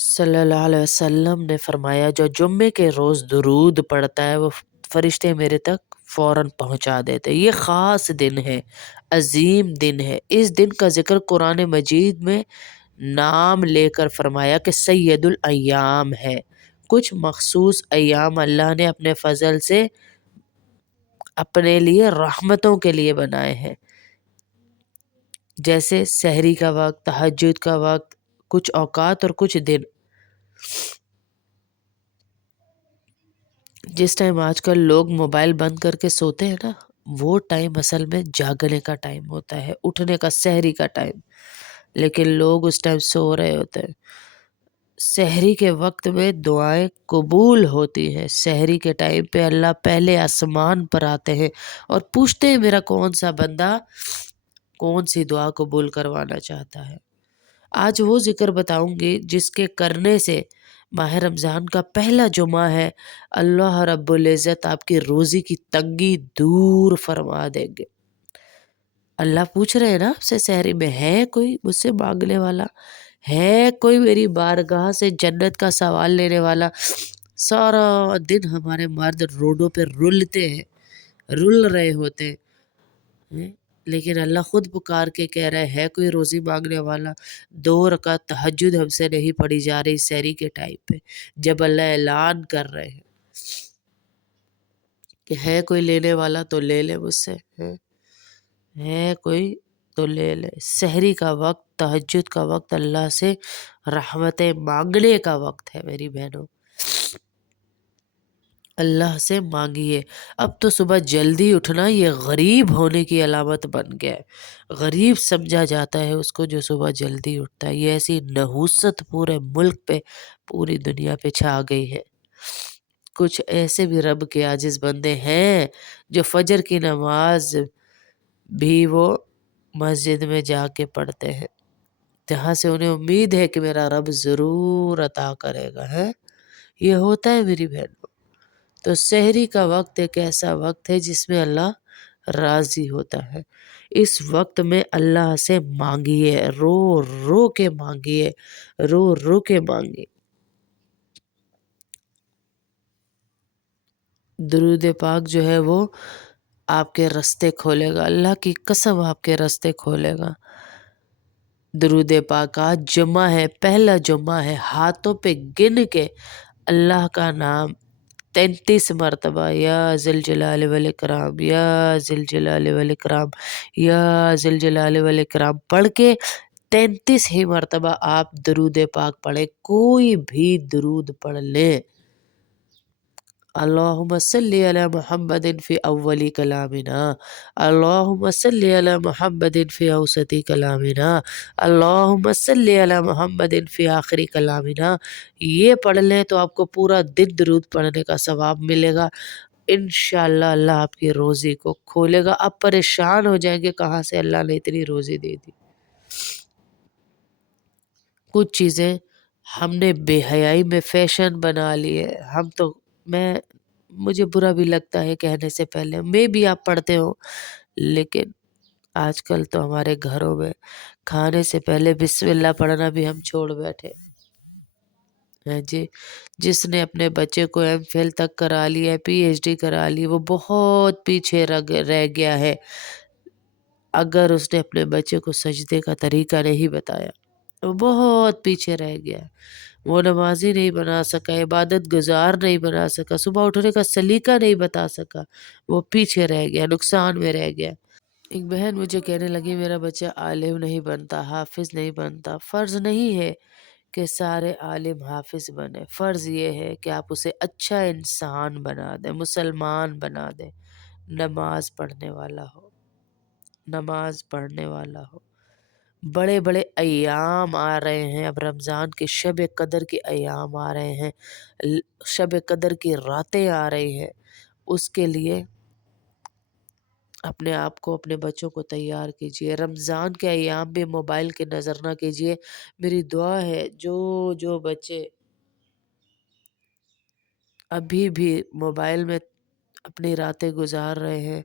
सल्लल्लाहु अलैहि वसल्लम ने फरमाया, जो जुम्मे के रोज़ दुरूद पढ़ता है वो फरिश्ते मेरे तक फ़ौरन पहुँचा देते हैं। ये ख़ास दिन है, अज़ीम दिन है। इस दिन का ज़िक्र कुरान मजीद में नाम लेकर फरमाया कि सैयदुल अय्याम है। कुछ मखसूस अय्याम अल्लाह ने अपने फ़ज़ल से अपने लिए रहमतों के लिए बनाए हैं, जैसे सहरी का वक्त, तहज्जुद का वक्त, कुछ औकात और कुछ दिन। जिस टाइम आजकल लोग मोबाइल बंद करके सोते हैं ना, वो टाइम असल में जागने का टाइम होता है, उठने का, सहरी का टाइम। लेकिन लोग उस टाइम सो रहे होते हैं। सहरी के वक्त में दुआएं कबूल होती हैं। सहरी के टाइम पे अल्लाह पहले आसमान पर आते हैं और पूछते हैं, मेरा कौन सा बंदा कौन सी दुआ कबूल करवाना चाहता है। आज वो ज़िक्र बताऊंगी जिसके करने से माह रमज़ान का पहला जुमा है, अल्लाह रब्बुल इज़्ज़त आपकी रोज़ी की तंगी दूर फरमा देंगे। अल्लाह पूछ रहे हैं ना आपसे सहरी में, है कोई मुझसे मांगने वाला? है कोई मेरी बारगाह से जन्नत का सवाल लेने वाला? सारा दिन हमारे मर्द रोडों पे रुलते हैं, रुल रहे होते हैं, लेकिन अल्लाह खुद पुकार के कह रहा है कोई रोज़ी मांगने वाला? 2 रकात तहज्जुद हमसे नहीं पढ़ी जा रही सहरी के टाइम पे, जब अल्लाह ऐलान कर रहे हैं कि है कोई लेने वाला तो ले ले मुझसे, है कोई तो ले ले। सहरी का वक्त, तहज्जुद का वक्त अल्लाह से रहमतें मांगने का वक्त है मेरी बहनों। अल्लाह से मांगिए। अब तो सुबह जल्दी उठना ये गरीब होने की अलामत बन गया है। गरीब समझा जाता है उसको जो सुबह जल्दी उठता है। ये ऐसी नहुसत पूरे मुल्क पे, पूरी दुनिया पे छा गई है। कुछ ऐसे भी रब के आजिज़ बंदे हैं जो फजर की नमाज भी वो मस्जिद में जाके पढ़ते हैं, जहाँ से उन्हें उम्मीद है कि मेरा रब ज़रूर अता करेगा, है। ये होता है मेरी बहनों। तो सहरी का वक्त एक ऐसा वक्त है जिसमें अल्लाह राज़ी होता है। इस वक्त में अल्लाह से मांगिए, रो रो के मांगिए, रो रो के मांगिए। दुरूद पाक जो है वो आपके रास्ते खोलेगा, अल्लाह की कसम आपके रास्ते खोलेगा। दुरूद पाक आज जुम्मा है, पहला जुम्मा है, हाथों पे गिन के अल्लाह का नाम 33 मरतबा, या ज़िल जलाल वल इकराम, या ज़िल जलाल वल इकराम, या ज़िल जलाल वल इकराम पढ़ के 33 ही मरतबा आप दुरूद पाक पढ़े। कोई भी दुरूद पढ़ ले। अल्लाहुम्मा सल्ली अला मुहम्मदिन फ़ी अव्वली कलामिना, अल्लाहुम्मा सल्ली अला मुहम्मदिन फ़ी औसती कलामिना, अल्लाहुम्मा सल्ली अला मुहम्मदिन फ़ी आखिरी कलामिना। ये पढ़ लें तो आपको पूरा दिन दुरूद पढ़ने का सवाब मिलेगा। इंशाअल्लाह अल्लाह आपकी रोज़ी को खोलेगा। आप परेशान हो जाएंगे कहाँ से अल्लाह ने इतनी रोज़ी दे दी। कुछ चीज़ें हमने बेहयाई में फैशन बना ली है। हम तो मैं मुझे बुरा भी लगता है कहने से पहले, मैं भी आप पढ़ते हो, लेकिन आजकल तो हमारे घरों में खाने से पहले बिस्मिल्लाह पढ़ना भी हम छोड़ बैठे हैं जी। जिसने अपने बच्चे को एमफिल तक करा लिया है, पीएचडी करा ली, वो बहुत पीछे रह गया है। अगर उसने अपने बच्चे को सजदे का तरीका नहीं बताया, वो बहुत पीछे रह गया है। वो नमाज़ी नहीं बना सका, इबादत गुज़ार नहीं बना सका, सुबह उठने का सलीका नहीं बता सका, वो पीछे रह गया, नुकसान में रह गया। एक बहन मुझे कहने लगी, मेरा बच्चा आलिम नहीं बनता, हाफ़िज़ नहीं बनता। फ़र्ज़ नहीं है कि सारे आलिम हाफ़िज़ बने, फ़र्ज़ ये है कि आप उसे अच्छा इंसान बना दें, मुसलमान बना दें, नमाज़ पढ़ने वाला हो, नमाज़ पढ़ने वाला हो। बड़े-बड़े अय्याम आ रहे हैं, अब रमज़ान के शब कदर के अय्याम आ रहे हैं, शब कदर की रातें आ रही हैं, उसके लिए अपने आप को, अपने बच्चों को तैयार कीजिए। रमज़ान के अय्याम में मोबाइल की नज़र ना कीजिए। मेरी दुआ है जो बच्चे अभी भी मोबाइल में अपनी रातें गुज़ार रहे हैं,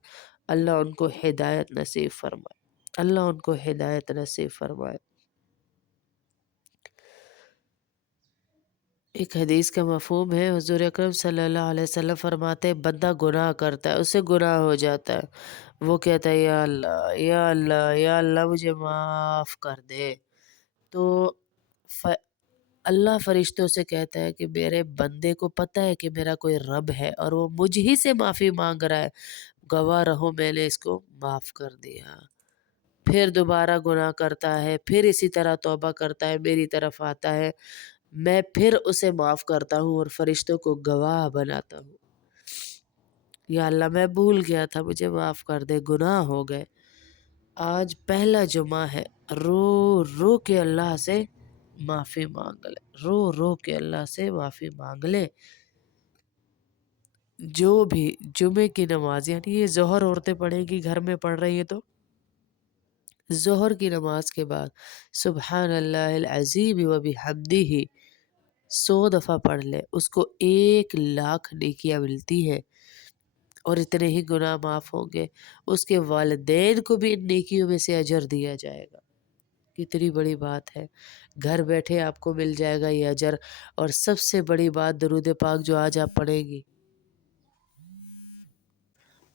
अल्लाह उनको हिदायत नसीब फरमाए, अल्लाह उनको हिदायत नसीब फरमाए। ایک حدیث کا مفہوم ہے، حضور اکرم صلی اللہ علیہ وسلم فرماتے ہیں بندہ گناہ کرتا ہے، اسے گناہ ہو جاتا ہے، وہ کہتا ہے یا اللہ یا اللہ یا اللہ مجھے معاف کر دے، تو اللہ فرشتوں سے کہتا ہے کہ میرے بندے کو پتہ ہے کہ میرا کوئی رب ہے اور وہ مجھ ہی سے معافی مانگ رہا ہے، گواہ رہو میں نے اس کو معاف کر دیا۔ پھر دوبارہ گناہ کرتا ہے، پھر اسی طرح توبہ کرتا ہے، میری طرف آتا ہے، میں پھر اسے معاف کرتا ہوں اور فرشتوں کو گواہ بناتا ہوں، یا اللہ میں بھول گیا تھا، مجھے معاف کر دے، گناہ ہو گئے۔ آج پہلا جمعہ ہے، رو رو کے اللہ سے معافی مانگ لے، رو رو کے اللہ سے معافی مانگ لے۔ جو بھی جمعے کی نماز، یعنی یہ ظہر عورتیں پڑھیں گی، گھر میں پڑھ رہی ہیں تو ظہر کی نماز کے بعد سبحان اللہ العظیم و بحمدہ 100 دفعہ پڑھ لے، اس کو 1,00,000 نیکیاں ملتی ہیں اور اتنے ہی گناہ معاف ہوں گے، اس کے والدین کو بھی ان نیکیوں میں سے اجر دیا جائے گا۔ کتنی بڑی بات ہے، گھر بیٹھے آپ کو مل جائے گا یہ اجر، اور سب سے بڑی بات درود پاک جو آج آپ پڑھیں گی،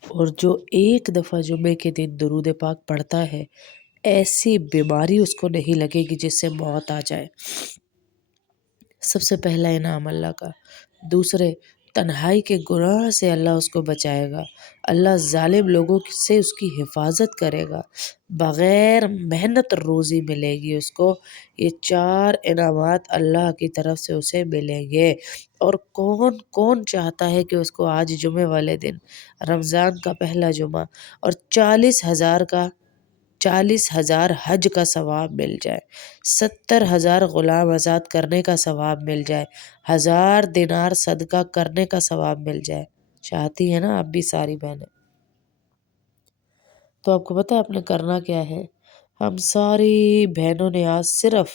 اور جو ایک دفعہ جمعے کے دن درود پاک پڑھتا ہے، ایسی بیماری اس کو نہیں لگے گی جس سے موت آ جائے۔ سب سے پہلا انعام اللہ کا۔ دوسرے، تنہائی کے گناہ سے اللہ اس کو بچائے گا، اللہ ظالم لوگوں سے اس کی حفاظت کرے گا، بغیر محنت روزی ملے گی اس کو۔ یہ 4 انعامات اللہ کی طرف سے اسے ملیں گے۔ اور کون کون چاہتا ہے کہ اس کو آج جمعے والے دن، رمضان کا پہلا جمعہ، اور 40,000 حج کا ثواب مل جائے، 70,000 غلام آزاد کرنے کا ثواب مل جائے، 1000 دینار صدقہ کرنے کا ثواب مل جائے؟ چاہتی ہے نا آپ بھی ساری بہنیں؟ تو آپ کو پتہ ہے آپ نے کرنا کیا ہے؟ ہم ساری بہنوں نے آج صرف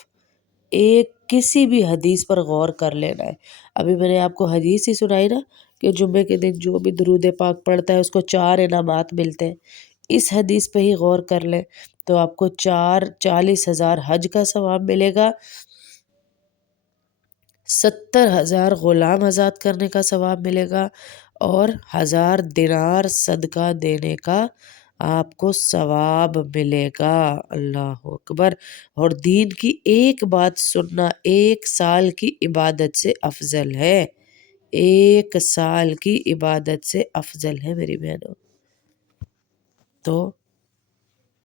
ایک کسی بھی حدیث پر غور کر لینا ہے۔ ابھی میں نے آپ کو حدیث ہی سنائی نا کہ جمعے کے دن جو بھی درود پاک پڑھتا ہے اس کو 4 انعامات ملتے ہیں۔ اس حدیث پہ ہی غور کر لیں تو آپ کو 40,000 حج کا ثواب ملے گا، 70,000 غلام آزاد کرنے کا ثواب ملے گا، اور 1000 دینار صدقہ دینے کا آپ کو ثواب ملے گا۔ اللہ اکبر۔ اور دین کی ایک بات سننا 1 سال کی عبادت سے افضل ہے، 1 سال کی عبادت سے افضل ہے میری بہنوں۔ تو